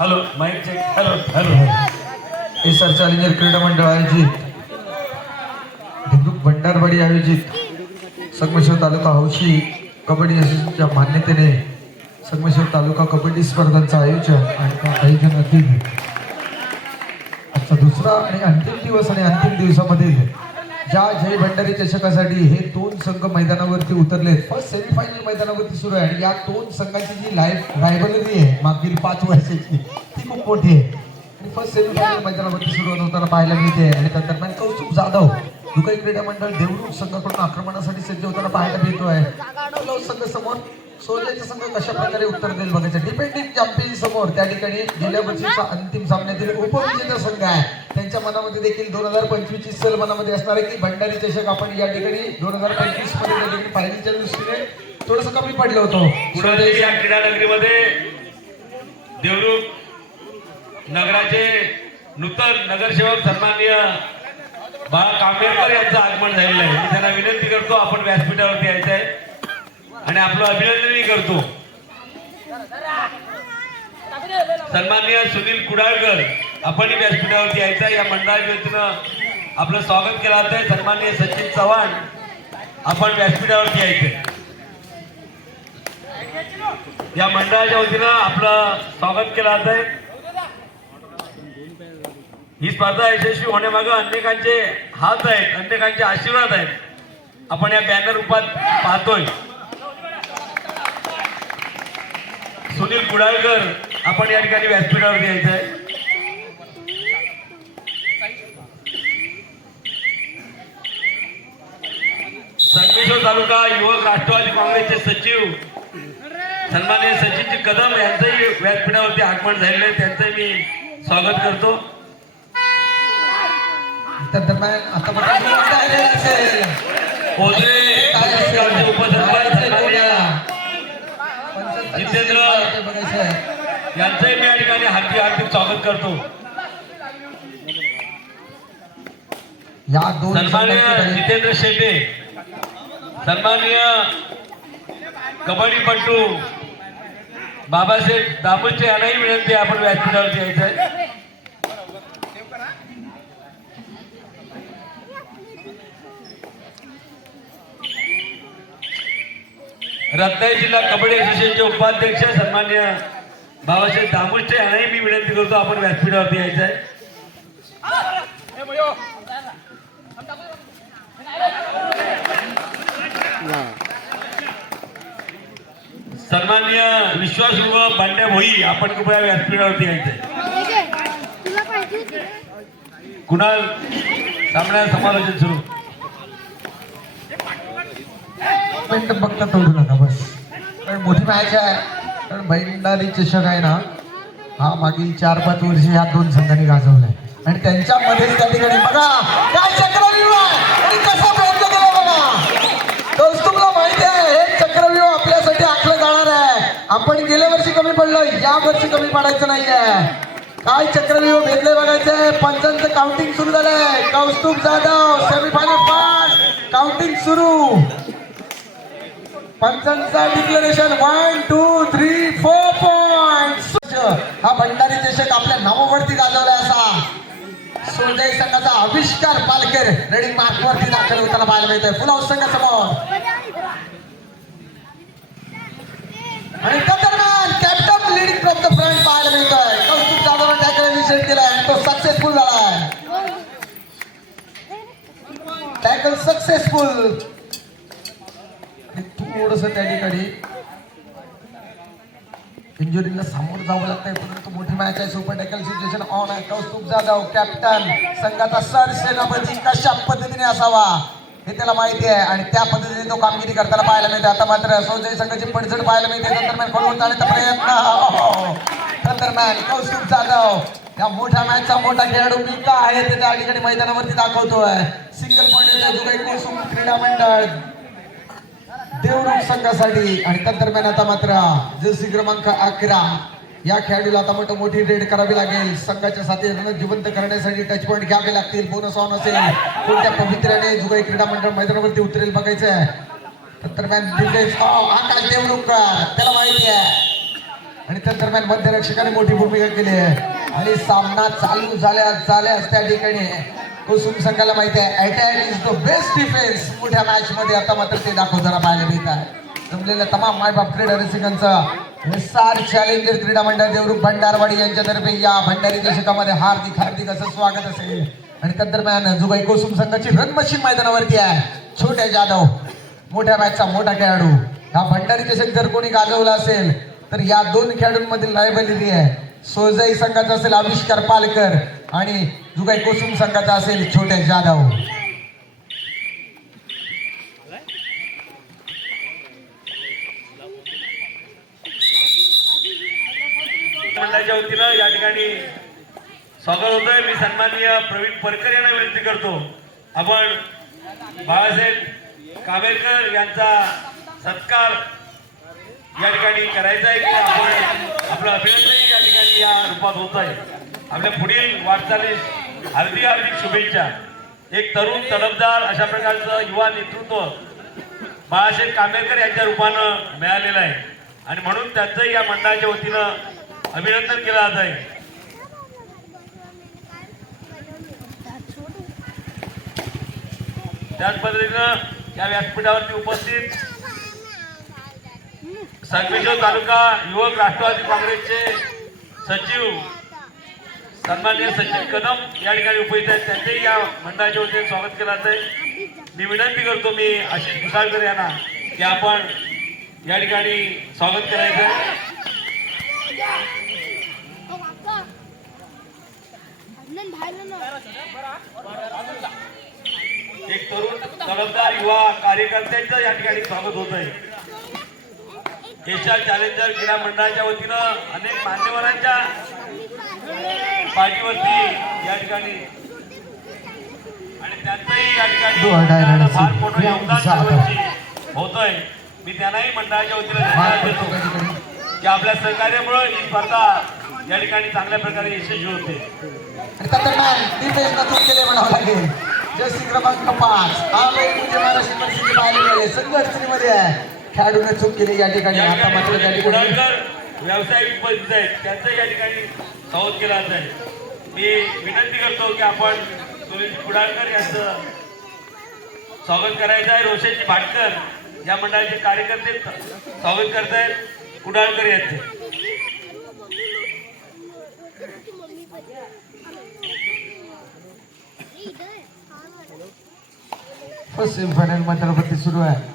Hello mic check. Hello hello. SR challenger क्रीडा मंडळ आयोजित भिंदूक भंडारवाडी आयोजित संगमेश्वर तालुका हौशी कबड्डी असोसिएशनच्या मान्यतेने संगमेश्वर तालुका कबड्डी स्पर्धांचं आयोजन आणि आयोजनातील आजचा दुसरा आणि अंतिम दिवस आणि अंतिम दिवसामध्ये ज्या जय भंडारी चषकासाठी हे दोन संघ मैदानावरती उतरले. फर्स्ट सेमीफायनल मैदानावरती सुरू आहे आणि या दोन संघांची जी रायव्हलरी आहे मागील 5 वर्षाची ती खूप मोठी आहे आणि फर्स्ट सेमीफायनल मैदानावरती सुरुवात होताना पाहायला मिळते. आणि त्या दरम्यान कौस्तुभ जाधव दुकाई क्रीडा मंडळ देवरूख संघाकडून आक्रमणासाठी सज्ज होताना पाहायला मिळतोय. संघ समोर सोलायचा संघ कशा प्रकारे उत्तर देईल बघायचं. डिपेंडिंग चॅम्पियन समोर त्या ठिकाणी गेल्या वर्षीचा अंतिम सामन्यातील उपविजेता संघ आहे. त्यांच्या मनामध्ये देखील 2025 ची सल मनामध्ये असणार आहे की भंडारी चषक आपण या ठिकाणी 2025 मध्ये त्या ठिकाणी फायनलच्या दृष्टीने थोडंसं कमी पडलं होतं. कुणालजी या क्रीडा नगरीमध्ये देवरूख नगराचे नूतन नगरसेवक सन्माननीय बाळा कांबेकर यांचं आगमन झालेलं आहे. मी त्यांना विनंती करतो आपण व्यासपीठावरती यायचं आहे आणि आपलं अभिनंदनही करतो. सन्माननीय सुनील कुडाळकर आपण व्यासपीठावरती यायचं आहे. या मंडळाच्या वतीनं आपलं स्वागत केलं जात आहे. सन्माननीय सचिन चव्हाण आपण व्यासपीठावरती यायचंय. या मंडळाच्या वतीनं आपलं स्वागत केलं जात आहे. ही स्पर्धा यशस्वी होण्यामागे अनेकांचे हात आहेत, अनेकांचे आशीर्वाद आहेत. आपण या बॅनर रूपात पाहतोय. सुनील कुडाळकर आपण या ठिकाणी व्यासपीठावर यायचं आहे. संगमेश्वर तालुका युवक राष्ट्रवादी काँग्रेसचे सचिव सन्माननीय सचिनजी कदम यांचंही व्यासपीठावरती आगमन झालेलं आहे. त्यांचं मी स्वागत करतो. आता जितेंद्र यांचंही मी या ठिकाणी हार्दिक स्वागत करतो. सन्माननीय जितेंद्र शेटे सन्माननीय कबड्डीपटू बाबासाहेब दामुचे यांनाही विनंती आहे आपण व्यासपीठावरती यायचं आहे. रत्नागिरी जिल्हा कबड्डी असोसिएशनचे उपाध्यक्ष सन्माननीय बाबासाहेब दामुष्टे यांनाही मी विनंती करतो आपण व्यासपीठावरती यायचं आहे. सन्माननीय विश्वासगृह बांड्या भोई आपण कृपया व्यासपीठावरती यायचंय. कुणाल सामन्या समालोचन सुरू. फक्त तोडू नका बस. कारण मोठी मॅच आहे. कारण भंडारी चषक आहे ना हा मागील 4-5 वर्षे ह्या दोन संघांनी गाजवलाय आणि त्यांच्यामध्ये त्या ठिकाणी बघा काय चक्रव्यूह आहे आणि कसा प्रयत्न केला बघा. कौस्तुभला माहिती आहे हे चक्रव्यूह आपल्यासाठी आखलं जाणार आहे. आपण गेल्या वर्षी कमी पडलो, या वर्षी कमी पडायचं नाहीये. काय चक्रव्यूह भेटले बघायचंय. पंचांचं काउंटिंग सुरू झालंय. Kaustubh Jadhav semifinal pass. Counting सुरू. पंचांचा डिक्लेरेशन 1 2 3 4 पॉइंट्स. हा भंडारी चषक आपल्या नावावरती गाजवला असा सोजय संघाचा आविष्कार पालकर रेडिंग मार्क वरती दाखल होताना पाहायला मिळतोय. पुन्हा संघासमोर आणि त्या दरम्यान captain leading from the front पाहायला मिळतोय. कौस्तुभ जाधवने टॅकल इनिशिएट केलाय आणि तो सक्सेसफुल झालाय. Tackle successful. थोडस त्या ठिकाणी इंजुरीला सामोरं जावं लागतंय परंतु मोठी मॅच आहे. सुपर टॅकल सिच्युएशन ऑन आहे. कौस्तुभ जाधव कॅप्टन संघाचा सरसेनापती कशा पद्धतीने असावा हे त्याला माहिती आहे आणि त्या पद्धतीने तो कामगिरी करताना पाहायला मिळते. आता मात्र सोजय संघाची पडझड पाहायला मिळते. दरम्यान खोलून जाण्याचा प्रयत्न. दरम्यान कौस्तुभ जाधव या मोठ्या मॅचचा मोठा खेळाडू मी का आहे ते त्या ठिकाणी मैदानावरती दाखवतोय. सिंगल पॉइंट क्रीडा मंडळ देवरूख संघासाठी. आणि त्या दरम्यान आता मात्र जर्सी क्रमांक 11 या खेळाडूला आता मोठी रेड करावी लागेल. संघाच्या साथीने जिवंत करण्यासाठी टच पॉइंट घ्यावे लागतील. बोनस ऑन असेल. कोणत्या पवित्र्याने जुगाई क्रीडा मंडळ मैदानावरती उतरेल बघायचं आहे. दरम्यान आकाश देवरूखकर त्याला माहिती आहे आणि त्या दरम्यान मध्यरक्षकाने मोठी भूमिका केली आहे आणि सामना चालू झाल्यास त्या ठिकाणी कुसुम संघाला माहिती आहे attack is the best defence. मोठ्या मॅच मध्ये आता मात्र ते दाखवताना पाहायला मिळत आहे. जमलेल्या तमाम मायबाप क्रीडा रसिकांचं SR चॅलेंजर क्रीडा मंडळ देवरूख भंडारवाडी यांच्यातर्फे या भंडारी चषकामध्ये हार्दिक हार्दिक असं स्वागत असेल. आणि त्या दरम्यान जुगाई कुसुम संघाची रन मशीन मैदानावरती आहे. छोट्या जाधव मोठ्या मॅचचा मोठा खेळाडू. हा भंडारी चषक जर कोणी गाजवला असेल तर या दोन खेळाडूंमधील लायबिलिटी आहे. सोजाई संघाचा असेल आविष्कार पालकर आणि जुगाई कुसुम संघाचा असेल छोट्या जाधव. मंडळाच्या वतीनं या ठिकाणी स्वागत होतोय. मी सन्माननीय प्रवीण परकर यांना विनंती करतो आपण बाळासाहेब कामेरकर यांचा सत्कार या ठिकाणी करायचा आहे की आपण आपलं अभिनंदन या ठिकाणी या रूपात होत आहे. आपल्या पुढील वाटचालीस हार्दिक हार्दिक शुभेच्छा. एक तरुण तडफदार अशा प्रकारचं युवा नेतृत्व बाळासाहेब कामेरकर यांच्या रूपानं मिळालेलं आहे आणि म्हणून त्यांचंही या मंडळाच्या वतीनं अभिनंदन केलं जात आहे. त्याच पद्धतीनं या व्यासपीठावरती उपस्थित संगमेश्वर तालुका युवक राष्ट्रवादी काँग्रेसचे सचिव सन्माननीय सचिन कदम या ठिकाणी उपस्थित आहेत. त्यांचेही या मंडळाच्या वतीने स्वागत केलं जात आहे. मी विनंती करतो मी आशिष कुसाळकर यांना की आपण या ठिकाणी स्वागत करायचं आहे. एक तरुण तडफदार युवा कार्यकर्त्यांचं या ठिकाणी स्वागत होत आहे. एशिया चॅलेंजर क्रीडा मंडळाच्या वतीनं अनेक मान्यवरांच्या पाठीवरती या ठिकाणी आणि त्यांचंही या ठिकाणी फार मोठं योगदान होतंय. मी त्यांनाही मंडळाच्या वतीनं धन्यवाद देतो की आपल्या सहकार्यामुळे ही स्पर्धा या ठिकाणी चांगल्या प्रकारे यशस्वी होते. आणि त्या दरम्यान दिपेश नथून केले म्हणावं लागेल. जर्सी क्रमांक 5 महाराष्ट्र परिस्थिती पाहायला मिळाली. संघ अडचणीमध्ये आहे. खेळाडूने चूक केली या ठिकाणी. आता मात्र त्या ठिकाणी व्यावसायिक उपस्थित आहेत त्यांचं या ठिकाणी स्वागत केलं जात आहे. मी विनंती करतो की आपण सुनील कुडाळकर यांचं स्वागत करायचं आहे. रोशनजी भाटकर या मंडळाचे कार्यकर्ते स्वागत करत आहेत कुडाळकर यांचे. फर्स्ट सेमीफायनल मैदानावरती सुरू आहे.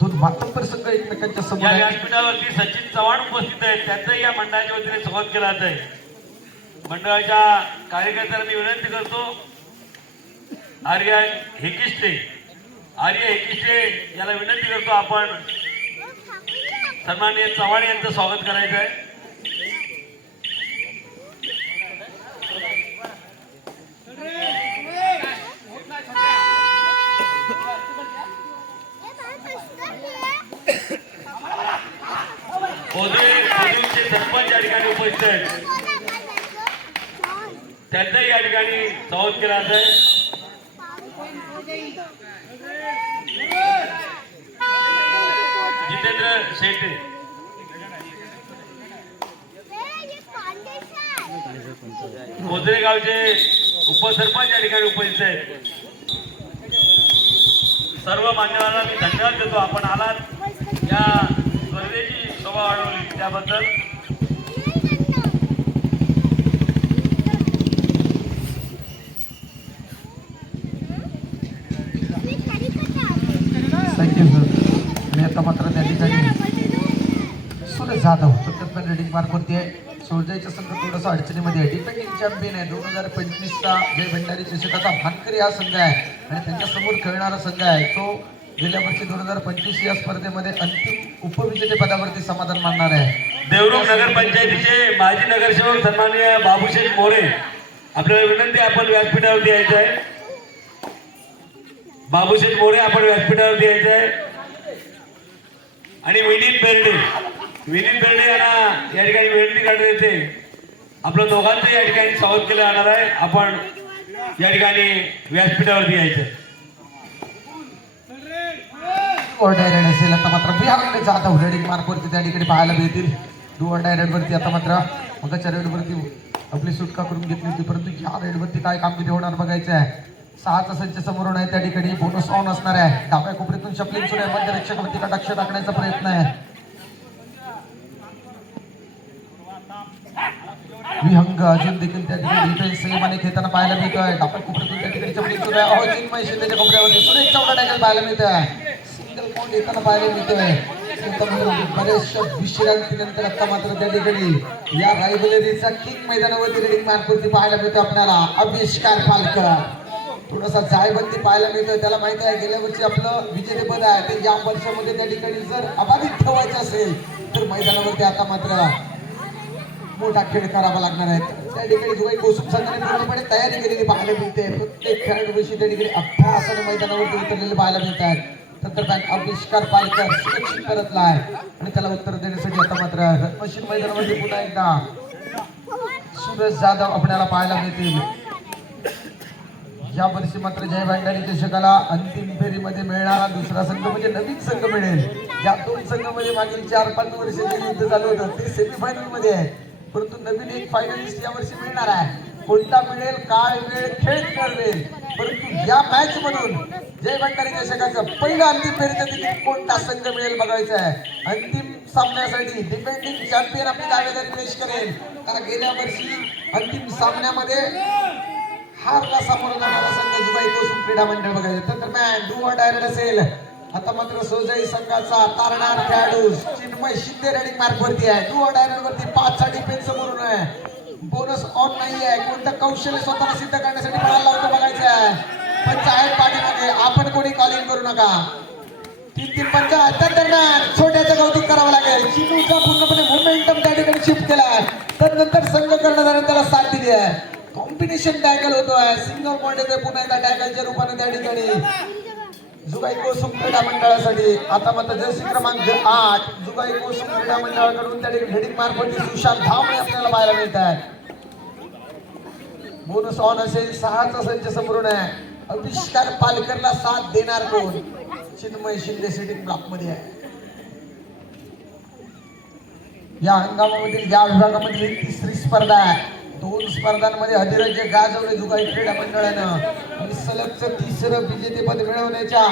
दोन मातब्बर संघ एकमेकांच्या समोर या आहे. व्यासपीठावरती सचिन चव्हाण उपस्थित आहेत त्यांचंही या मंडळाच्या वतीने स्वागत केलं जात आहे. मंडळाच्या कार्यकर्त्यांना मी विनंती करतो आर्य हेकिस्टे याला विनंती करतो आपण सन्माननीय चव्हाण यांचं स्वागत करायचं आहे. कोदूरचे सरपंच या ठिकाणी उपस्थित आहेत त्यांचंही या ठिकाणी स्वागत केलं जात आहे. जितेंद्र शेटे कोदरे गावचे उपसरपंच या ठिकाणी उपस्थित आहेत. सर्व मान्यवरांना मी धन्यवाद देतो आपण आलात या स्पर्धेची शोभा वाढवली त्याबद्दल. Thank you sir. आणि आता मात्र त्या ठिकाणी सुरेश जाधव सत्तर रेडिंग मार्कवरती आहे. सोळजाईचा संघ थोडासा अडचणीमध्ये आहे. डिफेंडिंग चॅम्पियन आहे. 2025चा जय भंडारी चषकाचा भानकरी हा संघ आहे आणि त्यांच्या समोर खेळणारा संघ आहे तो गेल्या वर्षी 2025 या स्पर्धेमध्ये अंतिम उपविजेते पदावरती समाधान मानणार आहे. देवरूख नगरपंचायतीचे माजी नगरसेवक सन्माननीय बाबूशेठ मोरे आपल्याला विनंती आपण व्यासपीठावरती यायचं आहे. बाबूशेठ मोरे आपण व्यासपीठावरती यायचं आहे. आणि विनीत बेर्डे यांना या ठिकाणी विनंती करण्यात येते आपलं दोघांचं या ठिकाणी स्वागत केलं जाणार आहे. आपण या ठिकाणी व्यासपीठावरती यायचं. असेल आता मात्र बिहारने जाधव रेडिंग मार्कवरती त्या ठिकाणी पाहायला मिळतील. डू ऑर डाय रेडवरती आता मात्र मगाच्या रेडवरती आपली सुटका करून घेतली होती, परंतु या रेडवरती काय कामगिरी होणार बघायचं आहे. 6 संच समोरून आहे, त्या ठिकाणी बोनस ऑन असणार आहे. डाव्या कोपऱ्यातून शपलिंग सुरू आहे, मध्यरक्षकावरती कटाक्ष टाकण्याचा प्रयत्न आहे. विहंग अजून देखील त्या ठिकाणी डिफेन्स संयमाने खेळताना पाहायला मिळतोय. डाव्या कोपऱ्यातून त्या ठिकाणी शपलिंग सुरू आहे. चिन्मय शिंदेच्या कोपऱ्यावरती सुरेश चौका टॅकल पाहायला मिळतोय. सिंगल पॉईंट येताना पाहायला मिळतोय. बऱ्याचशा विश्रांतीनंतर आता मात्र त्या ठिकाणी या रायबरेलीचा किंग मैदानावरती रेडिंग मार्कवरती पाहायला मिळतो आपल्याला आविष्कार पालकर. थोडासा जायबंदी पाहायला मिळतोय. त्याला माहिती आहे गेल्या वर्षी आपलं विजेतेपद आहे ते या वर्षामध्ये त्या ठिकाणी जर अबाधित ठेवायचं असेल तर मैदानावरती आता मात्र मोठा खेळ करावा लागणार आहे. त्या ठिकाणी जुगाई कोसुम संघाने पूर्णपणे तयारी केलेली पाहायला मिळते. प्रत्येक खेळाडूशी त्या ठिकाणी अभ्यासाने मैदानावरती उतरलेले पाहायला मिळत आहेत. तंत्रज्ञान आविष्कार पालकर सुरक्षित परतला आहे आणि त्याला उत्तर देण्यासाठी आता मात्र रत्नशील मैदानामध्ये पुन्हा एकदा सुरेश जाधव आपल्याला पाहायला मिळतील. या वर्षी मात्र जय भांडारी चषकाला अंतिम फेरीमध्ये मिळणारा दुसरा संघ म्हणजे नवीन संघ मिळेल. या 2 संघांमध्ये मागील 4-5 वर्ष जे युद्ध झालं होतं ते सेमीफायनल मध्ये आहे, परंतु नवीन एक फायनलिस्ट या वर्षी मिळणार आहे. कोणता मिळेल, काय वेळ खेळ ठरवेल, परंतु या मॅच मधून जय भंडारी चषकाचं पहिलं अंतिम फेरीचं तिकीट कोणता संघ मिळेल बघायचं आहे. अंतिम सामन्यासाठी डिफेंडिंग चॅम्पियन आपली दावेदारी पेश करेल. कारण गेल्या वर्षी अंतिम सामन्यामध्ये हारला सामोरा जाणारा संघ जुबाई कोसुम क्रीडा मंडळ बघायचं. तंत्रज्ञान डू ऑर डाय असेल आता मात्र सोजाई संघाचा तारणार खेळाडू चिन्मय शिंदे रेडिंग मार्कवरती आहे. डू ऑर डाय वरती 5 चा डिफेन्स समोरून आहे. बोनस ऑन नाही आहे. कोणतं कौशल्य स्वतःला सिद्ध करण्यासाठी पळायला लावतो बघायचं आहे. पंचायत पाठीमागे आपण कोणी कॉलिंग करू नका. 3-3 पंचायत दरम्यान छोट्याचं कौतुक करावं लागेल. चिनूचा पूर्णपणे मोमेंटम त्या ठिकाणी शिफ्ट केलाय. त्यानंतर संघ कर्णधाराने त्याला साथ दिली आहे. कॉम्बिनेशन टॅकल होतोय. सिंगल पॉईंट येतोय पुन्हा एकदा टॅकलच्या रूपाने त्या ठिकाणी जुगाई कोसुम क्रीडा मंडळासाठी आता मात्र जर्सी क्रमांक 8 जुगाई कोसुम क्रीडा मंडळाकडून त्या ठिकाणी हेडिंग मार्फत सुशांत धामणे आपल्याला पाहायला मिळत आहे. बोनस ऑन असेल. 6चा संच समोरून आहे. आविष्कार पालकरला साथ देणार कोण? चिन्मय शिंदे सिटिंग ब्लॉक मध्ये आहे. या हंगामामधील या विभागामधील तिसरी स्पर्धा आहे. 2 स्पर्धांमध्ये अधिराज्य गाजवले जुगाई क्रीडा मंडळानं आणि सलगचं 3रं विजेतेपद मिळवण्याच्या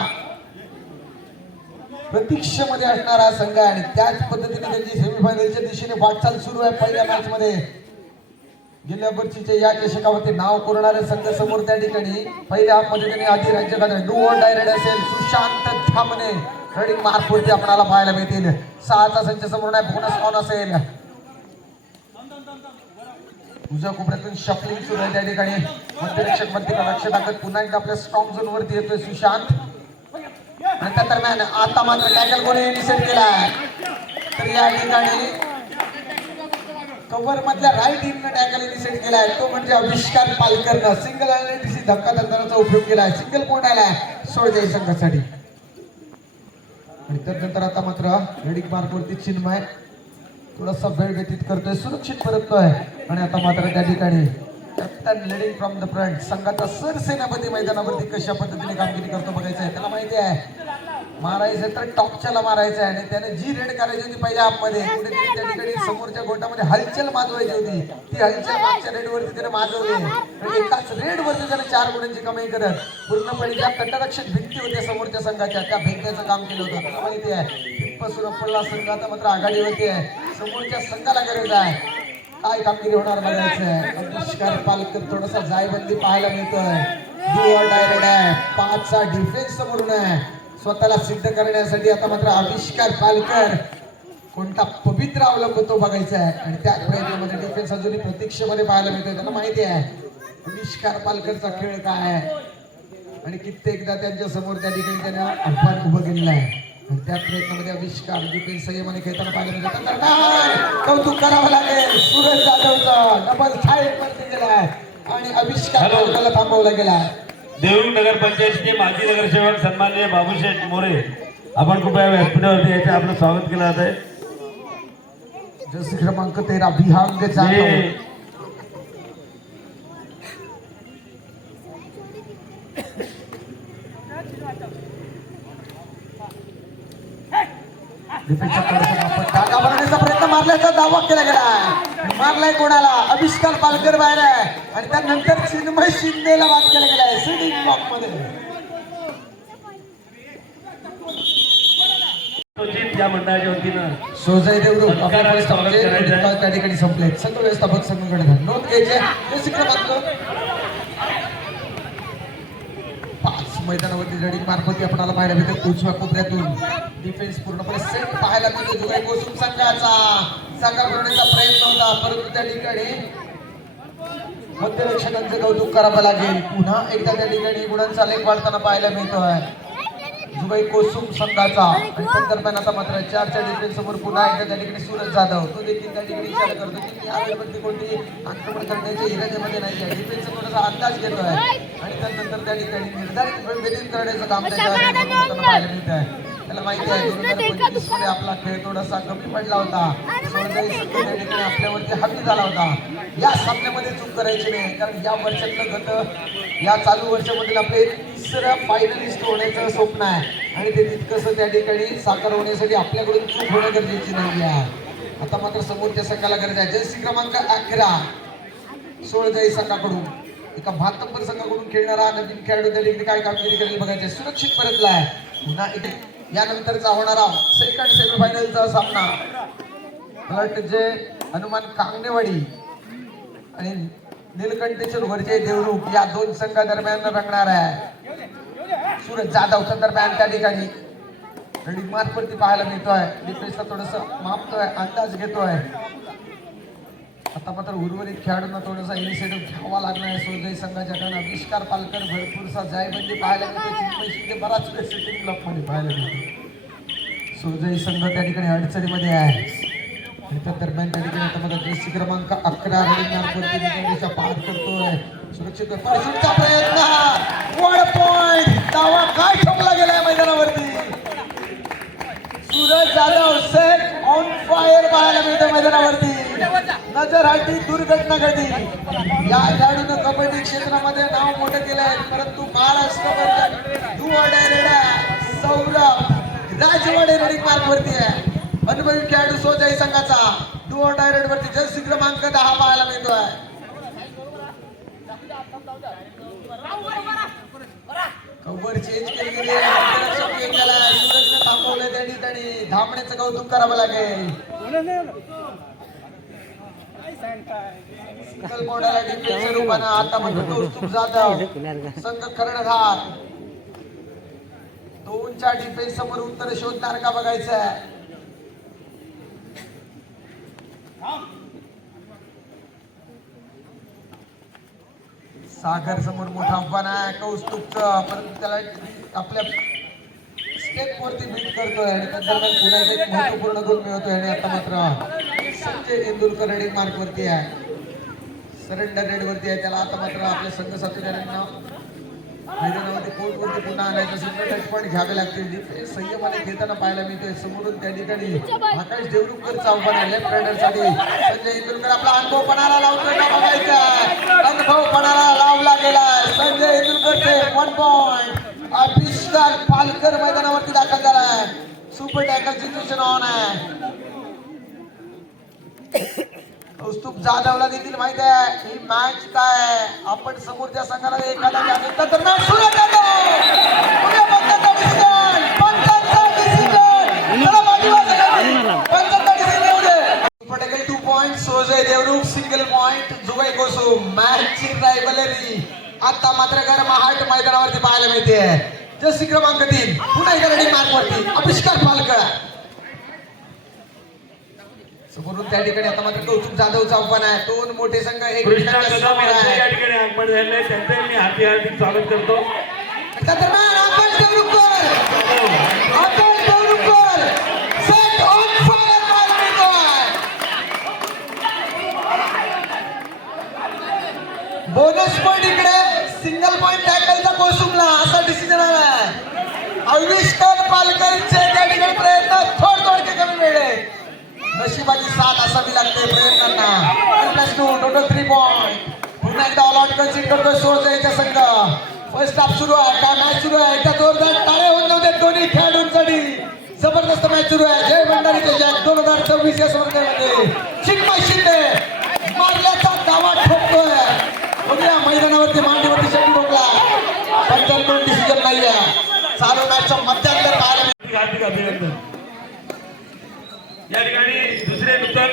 प्रतीक्षेमध्ये असणारा संघ आहे आणि त्याच पद्धतीने त्यांची सेमीफायनलच्या दिशेने वाटचाल सुरू आहे. पहिल्या मॅच मध्ये गेल्या वर्षीच्या या चषकावरती नाव कोरणारे संघ समोर त्या ठिकाणी पहिल्या मध्ये त्यांनी अधिराज्य गाजवले. डू ऑर डाय रेड असेल सुशांत धामणे रेडिंग मार्कवरती आपल्याला पाहायला मिळतील. 6चा संच समोरून आहे. बोनस ऑन असेल. उजव्या कोपऱ्यातून शफलिंग सुरू आहे त्या ठिकाणी मध्यरक्षक वरती लक्ष टाकत पुन्हा एकदा आपल्या स्ट्रॉंग झोन वरती येतोय सुशांत. आणि त्या दरम्यान आता मात्र टॅकल कोणी इनिशिएट केलाय तर या ठिकाणी कव्हर मधल्या राईट इननं टॅकल इनिशिएट केलाय तो म्हणजे आविष्कार पालकरनं सिंगल आयडेंटिटी धक्का तंत्राचा उपयोग केलाय. सिंगल पॉईंट आलाय सोळजाई संघासाठी. आणि त्यानंतर आता मात्र रेडिंग मार्कवरती चिन्मय थोडासा वेळ व्यतीत करतोय. सुरक्षित परततोय आणि आता मात्र त्या ठिकाणी captain leading from the front संघाचा सरसेनापती मैदानावरती कशा पद्धतीने कामगिरी करतो बघायचं आहे. त्याला माहिती आहे मारायचं तर टॉपच्याला मारायचं आहे आणि त्याने जी रेड करायची होती पहिल्या हाफमध्ये कुठेतरी त्या ठिकाणी समोरच्या गोटामध्ये हलचल माजवायची होती. ती हलचल मागच्या रेडवरती त्याने माजवली आणि एकाच रेडवरती त्याने 4 गुणांची कमाई करत पूर्णपणे ज्या तटरक्षक भिंती होत्या समोरच्या संघाच्या त्या भेदण्याचं काम केलं होतं. त्याला माहिती आहे तिथपासून आपला संघ आता मात्र आघाडीवरती आहे. समोरच्या संघाला गरज आहे. काय कामगिरी होणार बघायचं आहे. आविष्कार पालकर थोडासा जायबंदी पाहायला मिळतोय. डू ऑर डाय रेड आहे. 5चा डिफेन्स समोरून आहे. स्वतःला सिद्ध करण्यासाठी आता मात्र आविष्कार पालकर कोणता पवित्र अवलंबतो बघायचा आहे आणि त्या प्रयत्नामध्ये डिफेन्स अजूनही प्रतीक्षेमध्ये पाहायला मिळतोय. त्यांना माहिती आहे आविष्कार पालकरचा खेळ काय आहे आणि कित्येकदा त्यांच्या समोर त्या ठिकाणी त्याने आव्हान उभं केलेलं आहे आणि त्या प्रयत्नामध्ये आविष्कार डिफेन्स संयमाने खेळताना पाहायला मिळतं. कौतुक करावं लागेल. सूरज जाधवचा डबल साईड वरती गेला आहे आणि आविष्कार पालकरला थांबवला गेला आहे. देऊळ नगर पंचायतचे माजी नगरसेवक सन्माननीय बाबूशेठ मोरे आपण कृपया व्यासपीठावरती यायचं आपलं स्वागत केलं जात आहे. जर्सी क्रमांक 13 विहांग जाधव डिफेन्सच्या कडे जागा बनवण्याचा प्रयत्न मारल्याचा दावा केला गेलाय. मारलाय कोणाला? अभिष्कार पालकर बाहेर आहे आणि त्यानंतर चिन्मय शिंदेला बाद केला गेलाय सिडिंग ब्लॉक मध्ये. या मंडळाच्या वतीनं सोजय देवरू सत्काराने स्वागत करायचं आहे. त्या ठिकाणी संपले. संघ व्यवस्थापक संघाकडे नोंद घ्यायचे. जशी क्रमांक 5 मैदानावरती रडिंग मार्फत आपल्याला पाहायला मिळते. उजव्या कोपऱ्यातून डिफेन्स पूर्णपणे सेट पाहायला मिळतो. जुगाई कोसुम संघाचा संघा करण्याचा प्रयत्न होता परंतु त्या ठिकाणी मध्यरक्षकांचं कौतुक करावं लागेल. पुन्हा एकदा त्या ठिकाणी गुणांचा लेख वाढताना पाहायला मिळतोय जुगाई कोसुम संघाचा. आणि त्या दरम्यान आता मात्र 4च्या डिफेन्स समोर पुन्हा एकदा त्या ठिकाणी सूरज जाधव तो देखील त्या ठिकाणी विचार करतो की या वेळेवरती कोणती आक्रमण करण्याच्या इराद्यामध्ये नाही आहे. डिफेन्सचा थोडासा अंदाज घेतोय आणि त्यानंतर त्या ठिकाणी निर्धारित वेळ व्यतीत करण्याचं काम त्याच्या पाहायला मिळत आहे. त्याला माहिती आहे 2025 मध्ये आपला खेळ थोडासा कमी पडला होता. सोळजाई संघ त्या ठिकाणी आपल्यावरती हावी झाला होता. या सामन्यामध्ये चूक करायची नाही कारण या वर्षातलं गत या चालू वर्षामधील आपले 3रं फायनलिस्ट होण्याचं स्वप्न आहे आणि ते तितकंसं त्या ठिकाणी साकार होण्यासाठी आपल्याकडून चूक होणं गरजेची नाही आहे. आता मात्र समोरच्या संघाला गरज आहे. जर्सी क्रमांक 11 सोळजाई संघाकडून एका 72 नंबर संघाकडून खेळणारा नवीन खेळाडू त्या ठिकाणी काय कामगिरी करेल बघायचे. सुरक्षित परतलाय. पुन्हा इथे यानंतरचा होणारा सेकंड सेमीफायनलचा सामना मला वाटतं जे हनुमान कांगणेवाडी आणि नीलकंठेश्वर वरचे देवरूप या 2 संघादरम्यान रंगणार आहे. सूरज जाधवच्या दरम्यान त्या ठिकाणी रडिंग मार्फवरती पाहायला मिळतोय. डिफेन्सला थोडस मापतोय अंदाज घेतोय. आता मात्र उर्वरित खेळाडूंना थोडासा इनिशिएटिव्ह घ्यावा लागणार आहे. सोजई संघाच्याकडनं अभिष्कार पालकर भरपूरसा जायबंदी पाहायला मिळते. चिन्मय शिंदे बराच वेळ सिटिंग ब्लॉकमध्ये पाहायला मिळते. सोजई संघ त्या ठिकाणी अडचणीमध्ये आहे आणि त्या दरम्यान त्या ठिकाणी आता मात्र जर्सी क्रमांक 11 रडिंग मार्फवरती निकंदेशा पार करतोय. सुरक्षित परशूटचा प्रयत्न वन पॉइंट दावा काय ठोकला गेलाय मैदानावरती. Suraj Jadhav set on fire पाहायला मिळतं मैदानावरती. नजरहाटी दुर्घटना घडली. या खेळाडूनं कबड्डी क्षेत्रामध्ये नाव मोठं केलंय परंतु महाराष्ट्रामध्ये सौरभ राजवाडे रडिंग मार्कवरती आहे. अनुभवी खेळाडू सोजाई संघाचा डुओ डायरेक्ट वरती जर्सी क्रमांक 10 पाहायला मिळतोय. कव्हर चेंज केली गेली सूरजने थांबवलं त्या ठिकाणी. धामण्याचं कौतुक करावं लागेल. सिंगल बॉर्डरला डिफेन्सच्या रूपानं आता मात्र कौस्तुभ जाधव संघ कर्णधार 2च्या डिफेन्स समोर उत्तर शोधणार का बघायचं आहे. सागर समोर मोठा आव्हान आहे कौस्तुभचं परंतु त्याला आपल्या स्टेप वरती बीट करतोय आणि त्या दरम्यान पुन्हा एक महत्वपूर्ण गोल मिळवतोय आणि आता मात्र संजय तेंडुलकर रेडिंग मार्क वरती आहे. सरेंडर रेड वरती आहे. त्याला आता मात्र आपल्या संघ साथीदारांना मैदानामध्ये कोर्ट वरती पुन्हा आणायचं सुंदर टच पॉईंट घ्यावे लागतील. डिफेन्स संयमाने घेताना पाहायला मिळतोय. समोरून त्या ठिकाणी आकाश देवरुखकरचं आव्हान आहे लेफ्ट रायडरसाठी. संजय तेंडुलकर आपला अनुभवपणाला लावतोय का बघायचा. अनुभवपणाला लावला गेला. संजय तेंडुलकरचे 1 पॉइंट. अभिषेक पालकर मैदानावरती दाखल झालाय. सुपर टॅकल सिच्युएशन ऑन आहे. कौस्तुभ जाधवला देखील माहिती आहे ही मॅच काय आहे. आपण समोरच्या संघाला एखादा दरम्यान Suraj Jadhav super tackle 2 point. सोजय देवरूप सिंगल पॉइंट. जुगाई कोसुम मॅचची रायव्हलरी आता मात्र गरमाहट मैदानावरती पाहायला मिळते. जर्सी क्रमांक 3 पुन्हा एकदा रडिंग मार्कवरती अभिषेक पालकर समोरून त्या ठिकाणी आता मात्र कौतुक जाधवचं आव्हान आहे. 2 मोठे संघ कृष्णा कदम यांचं या ठिकाणी आगमन झालेलं आहे. त्यांचं मी हार्दिक स्वागत करतो. त्या दरम्यान आकाश देवरुखकर सेट ऑन फायर पाहायला मिळतोय. बोनस पॉइंट इकडे सिंगल पॉइंट टॅकलचा कोसुमला असा डिसिजन आलाय. अविष्कार पालकरचे त्या ठिकाणी प्रयत्न थोडके कमी वेळेत. नशिबाची साथ असावी लागते प्रयत्नांना. Total 3 point. पुन्हा एकदा ऑल आउट कन्सिडर करतोय सोळजाईचा संघ. फर्स्ट हाफ सुरू आहे. काय मॅच सुरू आहे. एकदा जोरदार टाळे होऊन जाऊ देत दोन्ही खेळाडूंसाठी. जबरदस्त मॅच सुरू आहे. जय भंडारी त्याच्या 2024 या स्पर्धेमध्ये चिन्मय शिंदे मारल्याचा दावा ठोकतोय. उद्या मैदानावरती मांडीवरती शेवटी ठोकला. पंचांकडून डिसिजन नाहीये. चालू मॅचचा मध्यांतर पाहायला हार्दिक अभिनंदन. या ठिकाणी दुसरे नूतन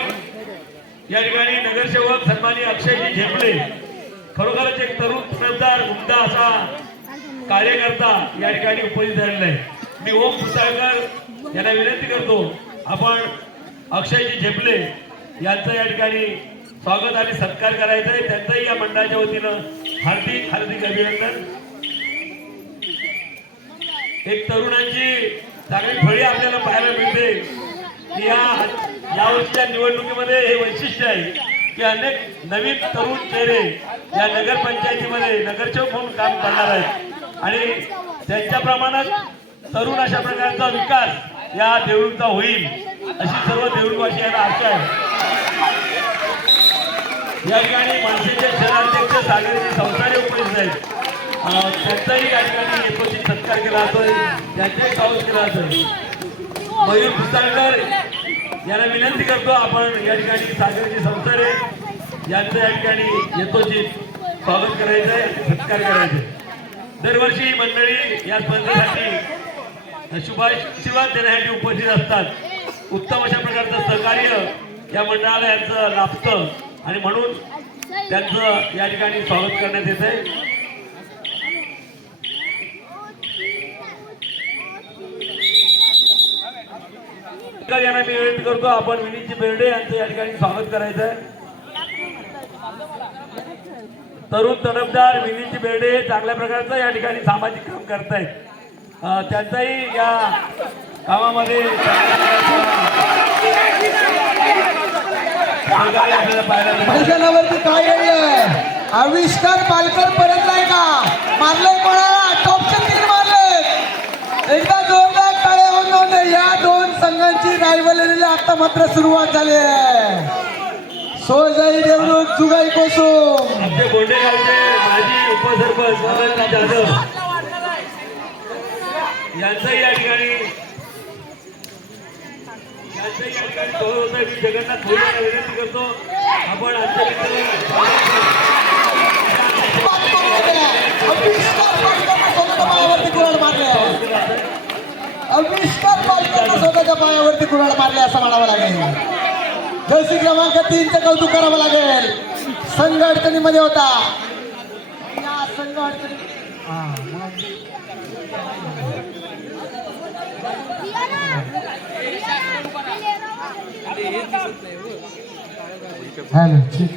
या ठिकाणी नगरसेवक सन्माननीय अक्षयजी झेपले खरोखरच एक तरुण पुरस्कार उमदा असा कार्यकर्ता या ठिकाणी उपस्थित झालेला आहे. मी ओम पुसाळकर यांना विनंती करतो आपण अक्षयजी झेपले यांचं या ठिकाणी स्वागत आणि सत्कार करायचा आहे. त्यांचंही या मंडळाच्या वतीनं हार्दिक हार्दिक अभिनंदन. एक तरुणांची चांगली फळी आपल्याला पाहायला मिळते की या वर्षीच्या निवडणुकीमध्ये हे वैशिष्ट्य आहे की अनेक नवीन तरुण चेहरे या नगरपंचायतीमध्ये नगरसेवक म्हणून काम करणार आहेत आणि त्यांच्या प्रमाणात तरुण अशा प्रकारचा विकास या देऊळचा होईल अशी सर्व देऊळवासियांना आशा आहे. या ठिकाणी मनसेचे शहराध्यक्ष सागरजी संसारे उपस्थित आहेत. त्यांचाही या ठिकाणी यथोचित सत्कार केला जातोय. त्यांचाही स्वागत केला जातोय. मयूर पुसाळकर यांना विनंती करतो आपण या ठिकाणी सागरजी संसारे यांचं या ठिकाणी यथोचित स्वागत करायचं आहे, सत्कार करायचा आहे. दरवर्षी मंडळी या स्पर्धेसाठी शुभाशीर्वाद देण्यासाठी उपस्थित असतात. उत्तम अशा प्रकारचं सहकार्य या मंडळाला यांचं लाभतं आणि म्हणून त्यांचं या ठिकाणी स्वागत करण्यात येत आहे. यांना मी विनंती करतो आपण विनीतजी बेर्डे यांचं या ठिकाणी स्वागत करायचं आहे. तरुण तडफदार विनीतजी बेर्डे चांगल्या प्रकारचं या ठिकाणी सामाजिक काम करतायत. त्यांचाही या कामामध्ये मैदानावरती काय घडलंय? आविष्कार पालकर परतलाय का? मारलंय कोणाला? टॉपचे 3 मारले. एकदा जोरदार टाळ्या होऊन या दोन संघांची रायव्हलरीला आता मात्र सुरुवात झाली आहे. सोजाई देवरुख जुगाई कोसुम आमचे गोंडेगावचे माजी उपसरपंच अनंत जाधव यांचंही या ठिकाणी सोबत होतं. मी जगन्नाथ थोडी यांना विनंती करतो आपण आमच्या आविष्कार पालकांना स्वतःच्या पायावरती कुणाल मारले असं म्हणावं लागेल. जर्सी क्रमांक 3चं कौतुक करावं लागेल. संघ अडचणीमध्ये होता. या संघ अडचणी हॅलो ठीक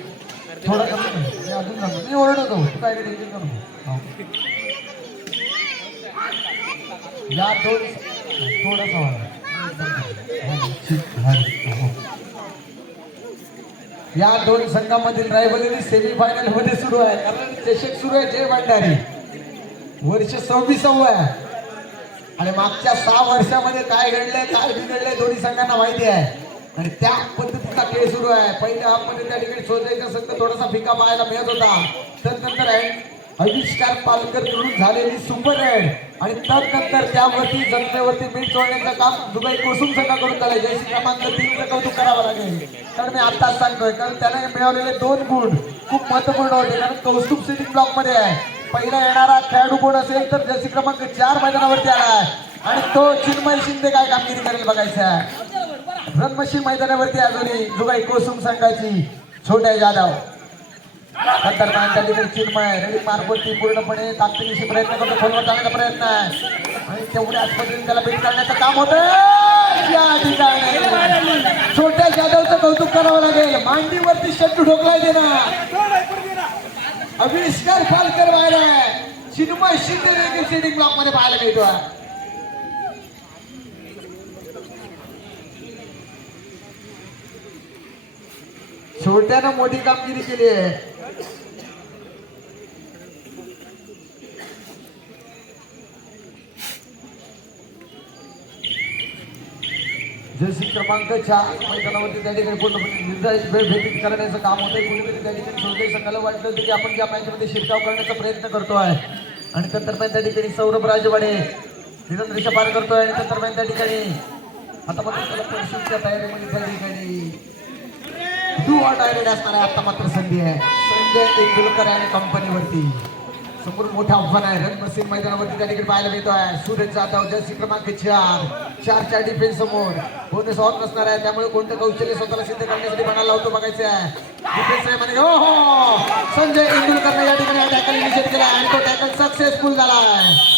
थोडं कमी मी अजून जातो. मी ओरडतो तू काय टेन्शन करू नको. या दोन थोडासा या दोन संघामधील रायव्हलरी सेमीफायनल मध्ये सुरू आहे. कारण चषक सुरू आहे जय भंडारी. वर्ष 26वे आहे आणि मागच्या 6 वर्षामध्ये काय घडलंय काय बिघडलंय दोन्ही संघांना माहिती आहे आणि त्या पद्धतीचा खेळ सुरू आहे. पहिल्या हाफमध्ये त्या ठिकाणी सोजाईचा संघ थोडासा फिका पाहायला मिळत होता. त्यानंतर आविष्कार पालकर कडून झालेली सुपर रेड आणि त्यानंतर त्यावरती जमिनीवरती मीठ चोळण्याचं काम दुबई कोसुम संघाकडून झालंय. जयश्री क्रमांक 3चं कौतुक करावं लागेल. कारण मी आत्ताच सांगतोय कारण त्याने मिळवलेले 2 गुण खूप महत्वपूर्ण होते. कारण कौस्तुभ सिटिंग ब्लॉक मध्ये आहे. पहिला येणारा खेळाडू कोण असेल तर जयश्री क्रमांक 4 मैदानावरती आलाय आणि तो चिन्मय शिंदे काय कामगिरी करेल बघायचं आहे. रणमशी मैदानावरती अजूनही दुबई कोसुम संघाची छोट्या जाधव नंतर त्या ठिकाणी चिन्मय रेडी मार्गवरती पूर्णपणे ताकदीनिशी प्रयत्न करतो. फोनवर जाण्याचा प्रयत्न आहे आणि तेवढ्याच पद्धतीने त्याला बीट करण्याचं काम होतं. या ठिकाणी छोट्या जाधवचं कौतुक करावं लागेल. मांडीवरती शेट्टू ढोकलाय देणार. आविष्कार पालकर बाहेर आहे. चिन्मय शिंदे देखील सिटिंग ब्लॉक मध्ये पाहायला मिळतो. छोट्यानं मोठी कामगिरी केली आहे. जर्सी क्रमांक 4 मैदानावरती त्या ठिकाणी पूर्णपणे निर्धारित वेळ भेटीत करण्याचं काम होतंय. कुठेतरी त्या ठिकाणी सोडे संघाला वाटलं होतं की आपण ज्या मॅचमध्ये शिरकाव करण्याचा प्रयत्न करतोय आणि नंतर त्या ठिकाणी सौरभ राजवाडे निरंतरेषा पार करतोय आणि नंतर त्या ठिकाणी आता मात्र त्याला परिषदच्या तयारीमध्ये त्या ठिकाणी डू ऑर डाय रेड असणार आहे. आता मात्र संधी आहे संजय तेंडुलकर आणि कंपनीवरती. समोर मोठा आव्हान आहे रणमसीन मैदानावरती त्या ठिकाणी पाहायला मिळतोय. सूरज जाधव जर्सी क्रमांक 4 डिफेन्स समोर बोनस ऑन नसणार आहे. त्यामुळे कोणतं कौशल्य स्वतःला सिद्ध करण्यासाठी मनाला लावतो बघायचं आहे. डिफेन्स आहे म्हणे हो संजय तेंडुलकरने या ठिकाणी टॅकल इनिशिएट केला आणि तो टॅकल सक्सेसफुल झाला आहे.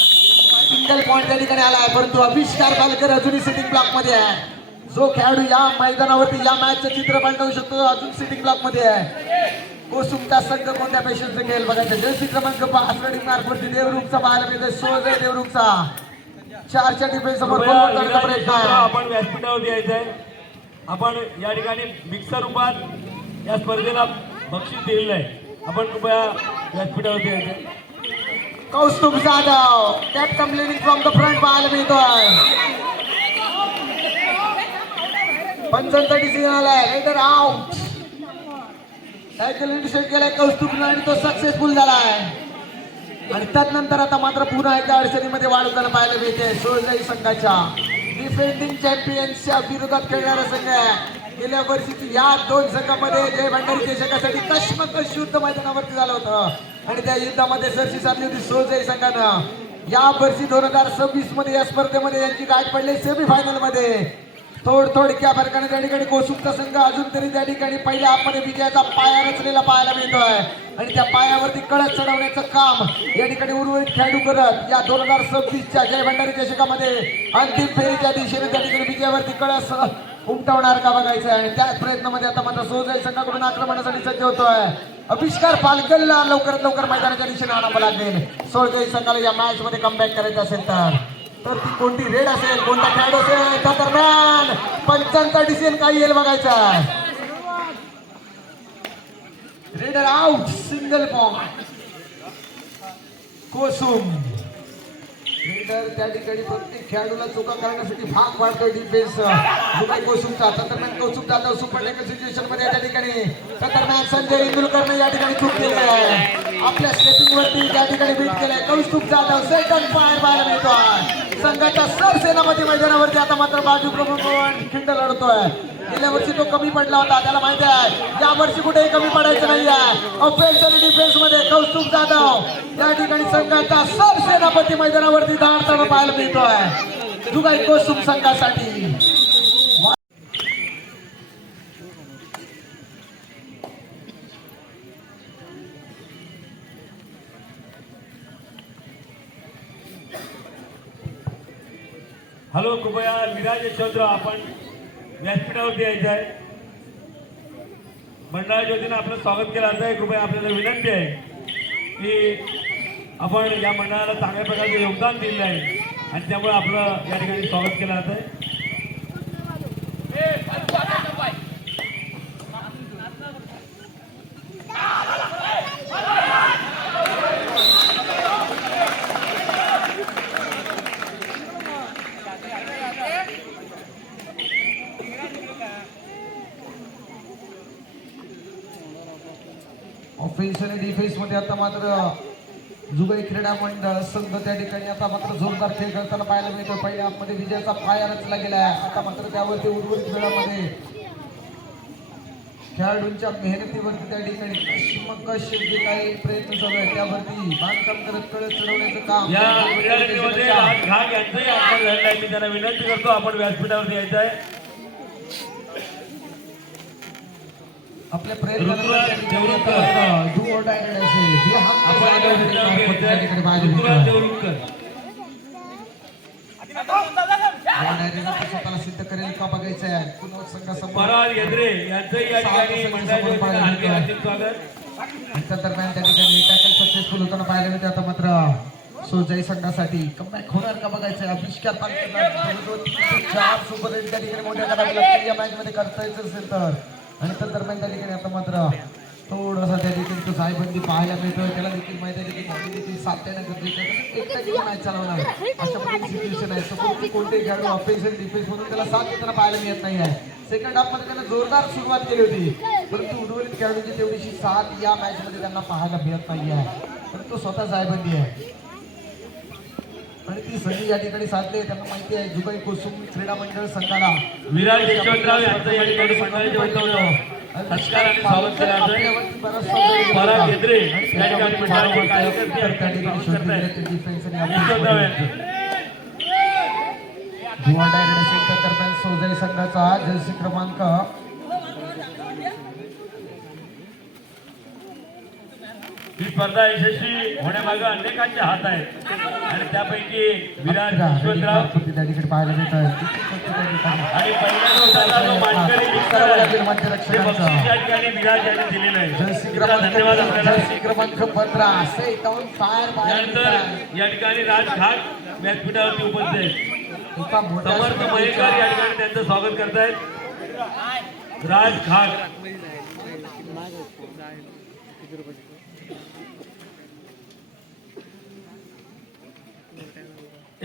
सिंगल पॉईंट त्या ठिकाणी आलाय. परंतु आविष्कार पालकर अजूनही सिटिंग ब्लॉक मध्ये आहे. जो खेळाडू या मैदानावरती या मॅचचं चित्र पालटवू शकतो अजून सिटिंग ब्लॉक मध्ये आहे. कोसुमचा संघ कोणत्या पेशन्सने खेळ बघायचं. जर्सी क्रमांक 5 रेडिंग मार्क वरती देवरुखचा पाहायला मिळतोय. सोजय देवरुखचा 4च्या डिफेन्स समोर प्रयत्न आहे. आपण व्यासपीठावरती यायचं आहे. आपण या ठिकाणी मिक्सर रूपात या स्पर्धेला बक्षीस दिलेलं आहे. आपण कृपया व्यासपीठावरती यायचं. Kaustubh Jadhav captain leading from the front पाहायला मिळतोय. पंचांचा डिसिजन आलाय. लेटर आउट टॅकल इनिशिएट केलाय कौस्तुभने आणि तो सक्सेसफुल झालाय. आणि त्यानंतर आता मात्र पुन्हा एकदा अडचणीमध्ये वाढ होताना पाहायला मिळते. सोळजाई संघाच्या डिफेंडिंग चॅम्पियन्सच्या विरोधात खेळणारा संघ आहे. गेल्या वर्षीची या दोन संघामध्ये जय भंडारी चषकासाठी कश्मकश युद्ध मैदानावरती झालं होतं आणि त्या युद्धामध्ये सरशी साधली होती सोळजाई संघानं. या वर्षी 2026 मध्ये या स्पर्धेमध्ये यांची गाठ पडली सेमीफायनल मध्ये. थोडक्या फरकाने त्या ठिकाणी कोसुमचा संघ अजून तरी त्या ठिकाणी पहिल्या हाफमध्ये विजयाचा पाया रचलेला पाहायला मिळतोय आणि त्या पायावरती कळस चढवण्याचं काम या ठिकाणी उर्वरित खेळाडू करत या 2026च्या जय भंडारी चषकामध्ये अंतिम फेरीच्या दिशेने त्या ठिकाणी विजयावरती कळस उमटवणार का बघायचं आहे. आणि त्याच प्रयत्नामध्ये आता मात्र सोळजाई संघाकडून आक्रमणासाठी सज्ज होतोय. आविष्कार पालकलला लवकरात लवकर मैदानाच्या दिशेने आणावं लागेल. सोळजाई संघाला या मॅच मध्ये कमबॅक करायचं असेल तर ती कोणती रेड असेल कोणता खेळाडू असेल त्या दरम्यान पंचांचा डिसिजन काय येईल बघायचा. Raider out single point Kosum. Raider त्या ठिकाणी प्रत्येक खेळाडूला चुका करण्यासाठी भाग पाडतोय डिफेन्स दुबई कोसुमचा. दरम्यान Kosum Jadhav super tackle situation मध्ये त्या ठिकाणी दरम्यान संजय तेंडुलकरने या ठिकाणी चूक केली आहे. आपल्या स्टेपिंग वरती त्या ठिकाणी बीट केलंय. कौस्तुभ जाधव सेकंड फायर पाहायला मिळतोय. संघाचा सरसेनापती मैदानावरती आता मात्र बाजू प्रमुख खिंड लढतोय. गेल्या वर्षी तो कमी पडला होता त्याला माहिती आहे या वर्षी कुठेही कमी पडायचं नाही आहे. ऑफेन्स आणि डिफेन्स मध्ये कौस्तुभ जाधव या ठिकाणी संघाचा सरसेनापती मैदानावरती धाडताना पाहायला मिळतोय. जुगाई कोसुम संघासाठी हॅलो कृपया विराज यशवंतराव आपण व्यासपीठावरती यायचं आहे. मंडळाच्या वतीनं आपलं स्वागत केलं जात आहे. कृपया आपल्याला विनंती आहे की आपण या मंडळाला चांगल्या प्रकारचे योगदान दिलेलं आहे आणि त्यामुळे आपलं या ठिकाणी स्वागत केलं जात आहे. ऑफेन्स आणि डिफेन्स मध्ये आता मात्र जुगाई क्रीडा मंडळ संघ त्या ठिकाणी आता मात्र जोरदार खेळ खेळताना पाहायला मिळतो. पहिल्या हाफमध्ये विजयाचा पाया रचला गेला आहे. आता मात्र त्यावरती उर्वरित वेळामध्ये खेळाडूंच्या मेहनतीवरती त्या ठिकाणी कश्मकश जे काही प्रयत्न चालू आहे त्यावरती बांधकाम करत कळत चढवण्याचं काम या मुलाखतीमध्ये घाग यांचंही आगमन झालेलं आहे. मी त्यांना विनंती करतो आपण व्यासपीठावरती यायचं आहे. आपल्या प्रयत्नांवर डू ऑर डाय रेड असेल हे स्वतःला सिद्ध करेल का बघायचं आहे. पुन्हा संघासमोर पराग येद्रे यांचंही या ठिकाणी मंडळाच्या वतीनं हार्दिक स्वागत. त्या दरम्यान त्या ठिकाणी टॅकल सक्सेसफुल होताना पाहायला मिळते. आता मात्र सोळजाई संघासाठी कमबॅक होणार का बघायचं आहे. आविष्कार पालकरला 4 सुपर रेड त्या ठिकाणी मोठ्या करायला या मॅच मध्ये करता यायचं असेल तर. आणि त्या दरम्यान त्या ठिकाणी आता मात्र थोडासा त्या ठिकाणी तो सायबंदी पाहायला मिळतोय. त्याला देखील माहिती आहे की त्यांनी देखील साथ देणं गरजेचं आहे. एकटा किती मॅच चालवणार अशा प्रकारची सिच्युएशन आहे. सपोज कोणतेही खेळाडू ऑफेन्स आणि डिफेन्स म्हणून त्याला साथ देताना पाहायला मिळत नाही आहे. सेकंड हाफ मध्ये त्याने जोरदार सुरुवात केली होती परंतु उर्वरित खेळाडूंची तेवढीशी साथ या मॅच मध्ये त्यांना पाहायला मिळत नाही आहे. परंतु स्वतः सायबंदी आहे. आणि ती संधी या ठिकाणी साधली त्यांना माहिती आहे जुगाई कोसुम क्रीडा मंडळ संघाला विराज यशवंतराव यांचं या ठिकाणी मंडळाच्या वतीनं सत्कार आणि स्वागत केलं जातंय. पराग घेद्रे या ठिकाणी मंडळाचे कार्यकर्ते या ठिकाणी स्वागत करतायत. यशवंतराव यांचं दरम्यान सोजई संघाचा जर्सी क्रमांक ही स्पर्धा यशस्वी होण्यामागे अनेकांचे हात आहेत आणि त्यापैकी विराज यशवंतराव त्या ठिकाणी पाहायला मिळत आहे आणि पहिल्या दिवसाला जो मानकरी जिंकला आहे, ते बक्षीस या ठिकाणी विराज यांनी दिलेलं आहे. जर्सी इतका धन्यवाद आपल्याला. क्रमांक 15 असे एकावन्न फायर त्यानंतर या ठिकाणी राज घाट व्यासपीठावरती उपस्थित आहेत. समर्थ मयेकर या ठिकाणी त्यांचं स्वागत करतायत. राज घाट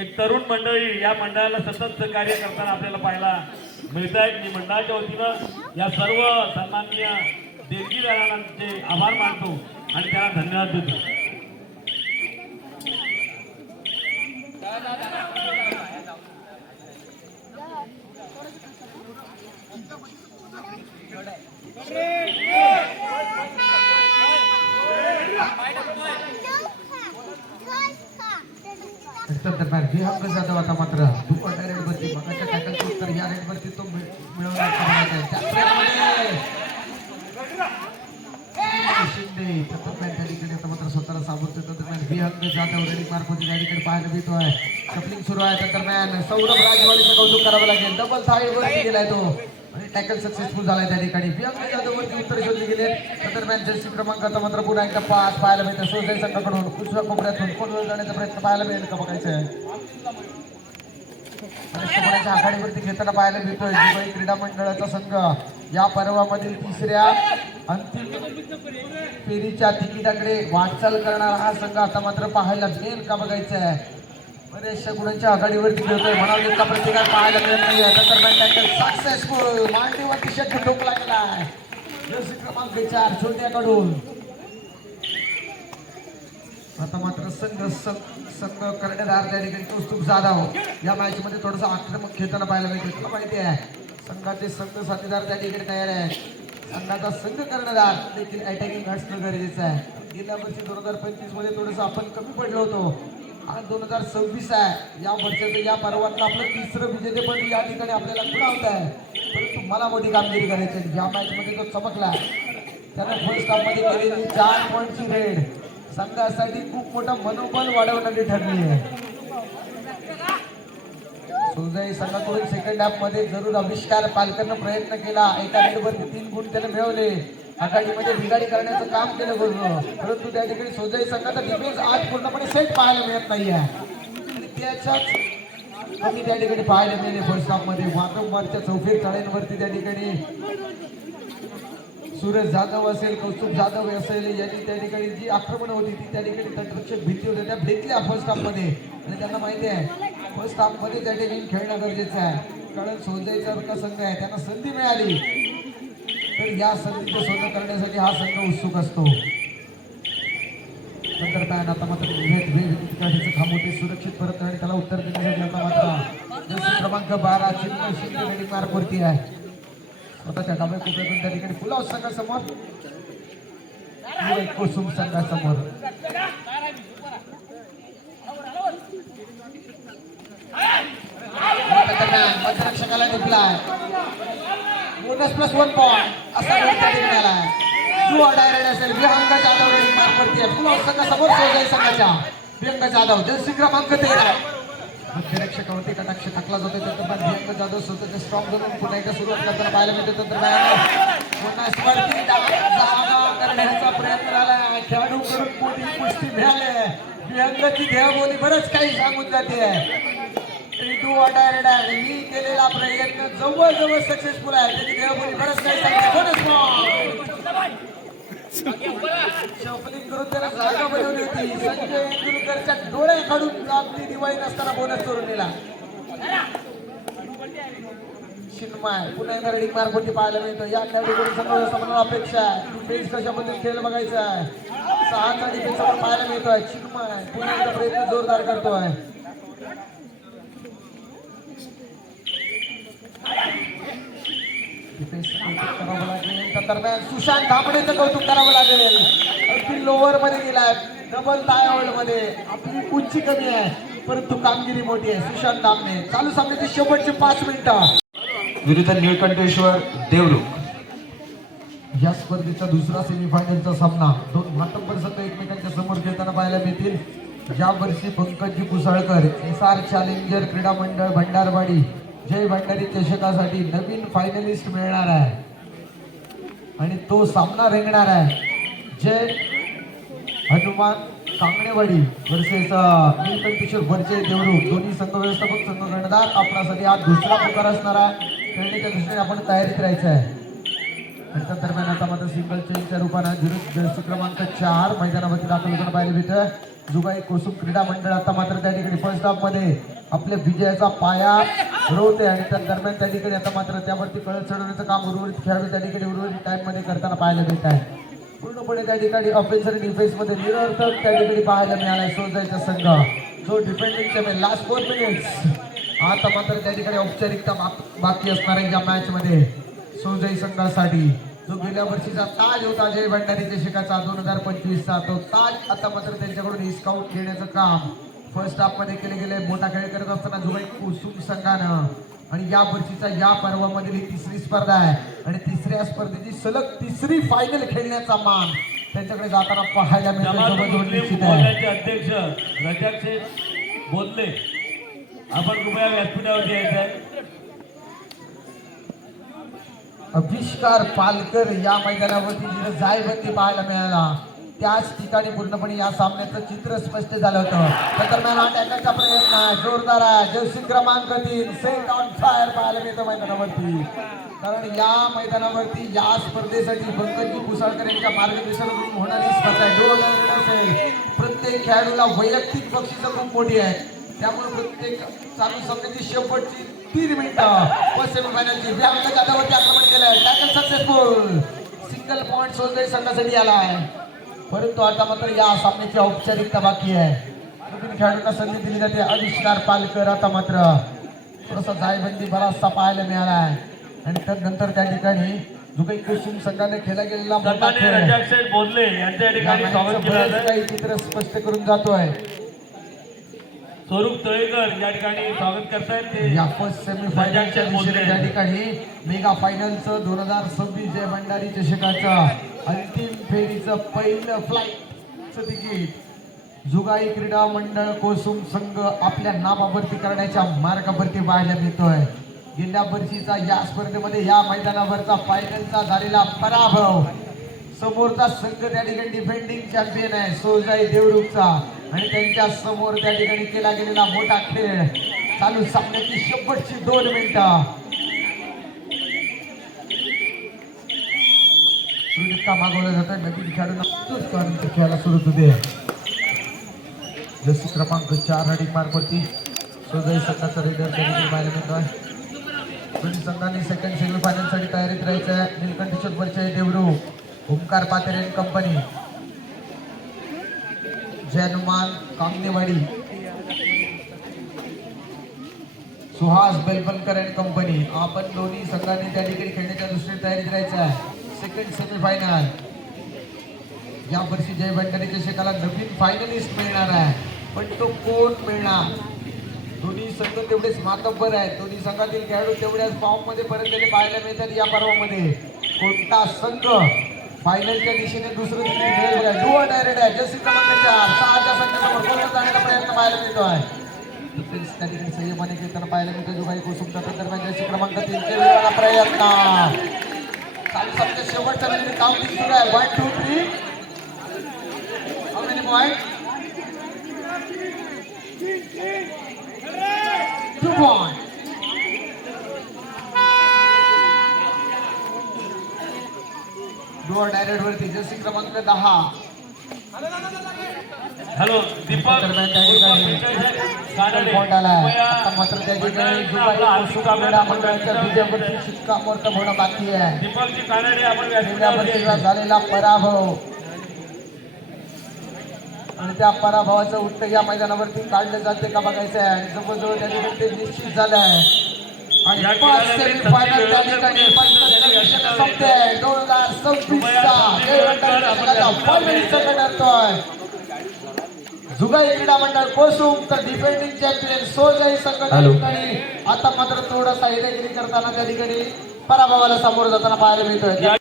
एक तरुण मंडळी या मंडळाला सतत सहकार्य करताना आपल्याला पाहायला मिळत आहेत. मी मंडळाच्या वतीनं या सर्व सन्माननीय देणगीदारांचे आभार मानतो आणि त्यांना धन्यवाद देतो. दरम्यान विहंग जाधव आता मात्र दुप्पट रेडवरती मगाच्या टॅकलचं उत्तर या रेडवरती तो मिळवणार आहे. शिंदे त्या ठिकाणी आता मात्र स्वतःला सावरतो. दरम्यान विहंग जाधव रेडी मार्फत या ठिकाणी पाहायला मिळतोय. कपलिंग सुरू आहे. त्या दरम्यान सौरभ राजवाडीचं कौतुक करावं लागेल. डबल थाळीवरती गेलाय तो आणि टॅकल सक्सेसफुल झालाय. त्या ठिकाणी विहंग जाधव वरती उत्तर शोधले गेले. त्या दरम्यान जर्सी क्रमांक आता मात्र पुन्हा एकदा पास पाहायला मिळतं. सोजई संघाकडून उजव्या कोपऱ्यातून कोणवर जाण्याचा प्रयत्न पाहायला मिळेल का बघायचं आहे. आघाडीवरती घेताना पाहायला मिळतोय दुबई क्रीडा मंडळाचा संघ. या पर्वामधील तिसऱ्या अंतिम फेरीच्या तिकिटाकडे वाटचाल करणारा हा संघ आता मात्र पाहायला मिळेल का बघायचं आहे. बरेचशा गुणांच्या आघाडीवरती घेतोय म्हणाले का प्रतिकार पाहायला मिळत नाही. सक्सेसफुल मांडीवरती षट ठोकला गेलाय. जर्सी क्रमांक 4 छोट्याकडून आता मात्र संघ कर्णधार त्या ठिकाणी कौस्तुभ जाधव या मॅच मध्ये थोडासा आक्रमक खेळताना पाहायला मिळते. तुला माहिती आहे संघाचे संघ साथीदार त्या ठिकाणी तयार आहेत. संघाचा संघ कर्णधार देखील अटॅकिंग असणं गरजेचं आहे. गेल्या वर्षी 2025 मध्ये थोडंसं आपण कमी पडलो होतो. आज 2026 आहे. या वर्षाचं या पर्वातलं आपलं तिसरं विजेतेपद या ठिकाणी आपल्याला खुणावत आहे. परंतु मला मोठी कामगिरी करायची आहे. या मॅच मध्ये तो चमकला. त्यानं फर्स्ट हाफ मध्ये केलेली 4 पॉईंटची रेड संघासाठी खूप मोठा मनोबल वाढवणारी ठरली आहे. सोजई संघाकडून सेकंड हाफ मध्ये जरूर आविष्कार पालकांना प्रयत्न केला. एका रेडवरती 3 गुण त्याने मिळवले. आघाडीमध्ये बिघाडी करण्याचं काम केलं बरोबर. परंतु त्या ठिकाणी सोजई संघाचा डिफेन्स आज पूर्णपणे सेट पाहायला मिळत नाही आहे. त्याच्याच कमी त्या ठिकाणी पाहायला मिळाले. फर्स्ट हाफ मध्ये वारंवारच्या चौफेर चाळ्यांवरती त्या ठिकाणी सूरज जाधव असेल कौस्तुभ जाधव असेल यांनी त्या ठिकाणी जी आक्रमण होती ती त्या ठिकाणी तटरक्षक भीती होत्या त्या भेटल्या फर्स्ट हाफ मध्ये. आणि त्यांना माहिती आहे फर्स्ट हाफ मध्ये त्या ठिकाणी खेळणं गरजेचं आहे. कारण सोजईचा का संघ आहे त्यांना संधी मिळाली तर या संधीचं सोनं करण्यासाठी हा संघ उत्सुक असतो. नंतर काय आता मात्र थांबवते सुरक्षित परत आणि त्याला उत्तर देण्यासाठी आता मात्र जर्सी क्रमांक 12 चिन्मय शिंदे रेडी मार्कवरती आहे. स्वतःच्या डाव्या कोपऱ्यातून त्या ठिकाणी फुल हाऊस संघासमोर कोसुम संघासमोर मध्यरक्षकाला टिपलाय. बोनस +1 पॉईंट असा मिळाला. डायरेक्ट असेल विहंग जाधव रेडी मार्कवरती आहे. फुल हाऊस संघासमोर सोजई संघाच्या विहंग जाधव जर्सी क्रमांक 13 मध्यरक्षकावरती कटाक्ष टाकला जातो. त्यानंतर विहंग जाधव स्वतःच्या स्ट्रॉंग करून पुन्हा एकदा सुरुवात करताना पाहायला मिळते. करण्याचा प्रयत्न झाला. खेळाडूकडून मोठी कुस्ती मिळाली. विहंगची देहबोली बरंच काही सांगून जाते. मी केलेला प्रयत्न जवळजवळ सक्सेसफुल आहे. त्याची देहबोली बरंच काही सांगते. शॉपलिंग करून त्याला जागा बनवली होती. संजय इंदुरकरच्या डोळे काढून लागली दिवाळी नसताना बोनस करून दिला. चिन्मय पुन्हा एकदा रेडिंग मार्कवरती पाहायला मिळतं. या खेळाडूकडून समोर अपेक्षा आहे. डिफेन्स कशा पद्धतीने खेळ बघायचा आहे. 6चा डिफेन्स पाहायला मिळतोय. चिन्मय पुन्हा एकदा प्रयत्न जोरदार करतोय. करावं लागेल. त्या दरम्यान सुशांत धामणेचं कौतुक करावं लागेल. अगदी लोअर मध्ये गेलाय, डबल टाय होल्ड मध्ये. आपली उंची कमी आहे परंतु कामगिरी मोठी आहे. सुशांत धामणे चालू सामन्याची शेवटची 5 मिनिटं विरुद्ध निळकंठेश्वर देवरुख. या स्पर्धेचा दुसरा सेमीफायनलचा सामना दोन मातब्बर संघ एकमेकांच्या समोर खेळताना पाहायला मिळतील. या वर्षी पंकजी कुसाळकर एसआर चॅलेंजर क्रीडा मंडळ भंडारवाडी जय भंडारी चषकासाठी नवीन फायनलिस्ट मिळणार आहे आणि तो सामना रंगणार आहे जय हनुमान कांगणेवाडी वर्सेस निळकंठेश्वर वरचे देवरुख. दोन्ही संघ व्यवस्थापक संघ कर्णधार आपणासाठी हा दुसरा प्रकार असणार आहे. खेळण्याच्या दृष्टीने आपण तयारीत राहायचं आहे. आणि त्या दरम्यान आता मात्र सिंगल चेनच्या रूपानं जर्सी क्रमांक 4 मैदानावरती दाखल होताना पाहायला मिळतोय. जुगाई कोसुम क्रीडा मंडळ आता मात्र त्या ठिकाणी फर्स्ट हाफ मध्ये आपल्या विजयाचा पाया रोवते आणि त्या दरम्यान त्या ठिकाणी आता मात्र त्यावरती कळत चढवण्याचं काम उर्वरित खेळाडू त्या ठिकाणी उर्वरित टाइम मध्ये करताना पाहायला मिळत आहे. पूर्णपणे त्या ठिकाणी ऑफेन्स आणि डिफेन्स मध्ये निरर्थक त्या ठिकाणी पाहायला मिळालाय सोजायचा संघ जो डिफेंडिंग चॅम्पियन. लास्ट 4 मिनिट्स आता मात्र त्या ठिकाणी औपचारिकता बाकी असणार आहे या मॅच मध्ये सोजाई संघासाठी. जो गेल्या वर्षीचा ताज होता जय भंडारी चषकाचा 2025चा तो ताज आता मात्र त्यांच्याकडून हिसकावून घेण्याचं काम फर्स्ट हाफ मध्ये केले गेले. मोठा खेळ करत असताना जुगाई कोसुम संघानं आणि या वर्षीचा या पर्वामधील ही तिसरी स्पर्धा आहे आणि तिसऱ्या स्पर्धेची सलग तिसरी फायनल खेळण्याचा मान त्यांच्याकडे जाताना पाहायला मिळतो. अध्यक्ष रजाक शेख बोलले आपण कृपया व्यासपीठावरती यायचं आहे. आविष्कार पालकर या मैदानावरती जिथे जायबंदी पाहायला मिळाला त्याच ठिकाणी पूर्णपणे या सामन्याचं चित्र स्पष्ट झालं होतं. त्या दरम्यान हा टॅकलचा प्रयत्न जोरदार आहे. जर्सी क्रमांक 3 सेट ऑन फायर पाहायला मिळतं मैदानावरती. कारण या मैदानावरती या स्पर्धेसाठी पंकजी कुसाळकर यांच्या मार्गदर्शनातून होणारी स्पर्धा आहे. प्रत्येक खेळाडूला वैयक्तिक बक्षिसं खूप मोठी आहे. त्यामुळे प्रत्येक चालू सामन्याची शेवटची 3 मिनिटं फर्स्ट सेमीफायनलची व्यायाम जादावरती आक्रमण केलंय. Tackle successful. सिंगल पॉइंट सोजई संघासाठी आला आहे परंतु आता मात्र या सामन्याची औपचारिकता बाकी आहे. नवीन खेळाडूंना संधी दिली जाते. आविष्कार पालकर आता मात्र थोडासा जायबंदी बराचसा पाहायला मिळाला आहे आणि त्यानंतर त्या ठिकाणी जुगाई कोसुम संघाने खेळला गेलेला मोठा खेळ रजाक शेख बोलले यांच्या ठिकाणी स्वागत केलं जातं. काही चित्र स्पष्ट करून जातोय. स्वरूप तळेकर या ठिकाणी स्वागत करतायत ते या फर्स्ट सेमीफायनलच्या दिशेने त्या ठिकाणी मेगा फायनलचं 2026 जय भंडारी चषकाचं अंतिम फेरीचं पहिलं फ्लाईटचं तिकीट जुगाई क्रीडा मंडळ कोसुम संघ आपल्या नावावरती करण्याच्या मार्गावरती पाहायला मिळतोय. गेल्या वर्षीचा या स्पर्धेमध्ये या मैदानावरचा फायनलचा झालेला पराभव समोरचा संघ त्या ठिकाणी डिफेंडिंग चॅम्पियन आहे सोजाई देवरुखचा आणि त्यांच्या समोर त्या ठिकाणी केला गेलेला मोठा खेळ. चालू सामन्याची शेवटची 2 मिनिटं का मागवलं जातं. नवीन खेळाडूंना खेळायला सुरू होते. जर्सी क्रमांक 4 रनिंग मार्कवरती सोजाई संघाचा रेडर त्या ठिकाणी पाहायला मिळतोय. दोन्ही संघांनी सेकंड सेमीफायनलसाठी तयारीत राहायचं आहे. निळकंठेश्वर वरचे Devrukh Omkar Patere company Jai Hanuman Kanganewadi Suhas Belpankar and company. आपण दोन्ही संघांनी त्या ठिकाणी खेळण्याच्या दृष्टीने तयारीत राहायचं आहे. सेकंड सेमीफायनल या वर्षी जय भंडारी चषकाला नवीन फायनलिस्ट मिळणार आहे पण तो कोण मिळणार. दोन्ही संघ तेवढेच मातब्बर आहेत. दोन्ही संघातील खेळाडू तेवढ्याच फॉर्म मध्ये परतलेले पाहायला मिळतात. या पर्वामध्ये कोणता संघ फायनलच्या दिशेने दुसरं तिकीट मिळेल बघा. डू ऑर डाय रेड आहे. जर्सी क्रमांक 4 6च्या संघासमोर बोलत जाण्याचा प्रयत्न पाहायला मिळतोय. त्या ठिकाणी संयमाने खेळताना पाहायला मिळतो. जुगाई कोसुमच्या दरम्यान जर्सी क्रमांक 3 चा प्रयत्न. चालू सामन्याच्या शेवटच्या मिनिटात काउंटिंग सुरू आहे. 1 2 3 how many point 2 point. Door direct वरती जर्सी क्रमांक 10. हॅलो दीपक दरम्यान त्या ठिकाणी आता मात्र त्या ठिकाणी जुगाई कोसुम क्रीडा मंडळाच्या विजयावरती शिक्कामोर्तब होणं बाकी आहे. दीपकजी कानडे आपण गेल्या वर्षीचा झालेला पराभव आणि त्या पराभवाचं उत्तर या मैदानावरती काढलं जाते का बघायचं आहे. आणि जवळजवळ त्या ठिकाणी ते निश्चित झालं आहे. आणि या 5 खेळाला सेमीफायनल त्या संधी ठिकाणी मिळवण्यासाठी संपते 2026चा फायनल संघ ठरतोय. जुगाई क्रीडा मंडळ कोसुम तर डिफेंडिंग चॅम्पियन सोजाई संघ त्या ठिकाणी आता मात्र थोडासा हेरेगिरी करताना त्या ठिकाणी पराभवाला सामोरं जाताना पाहायला मिळतोय.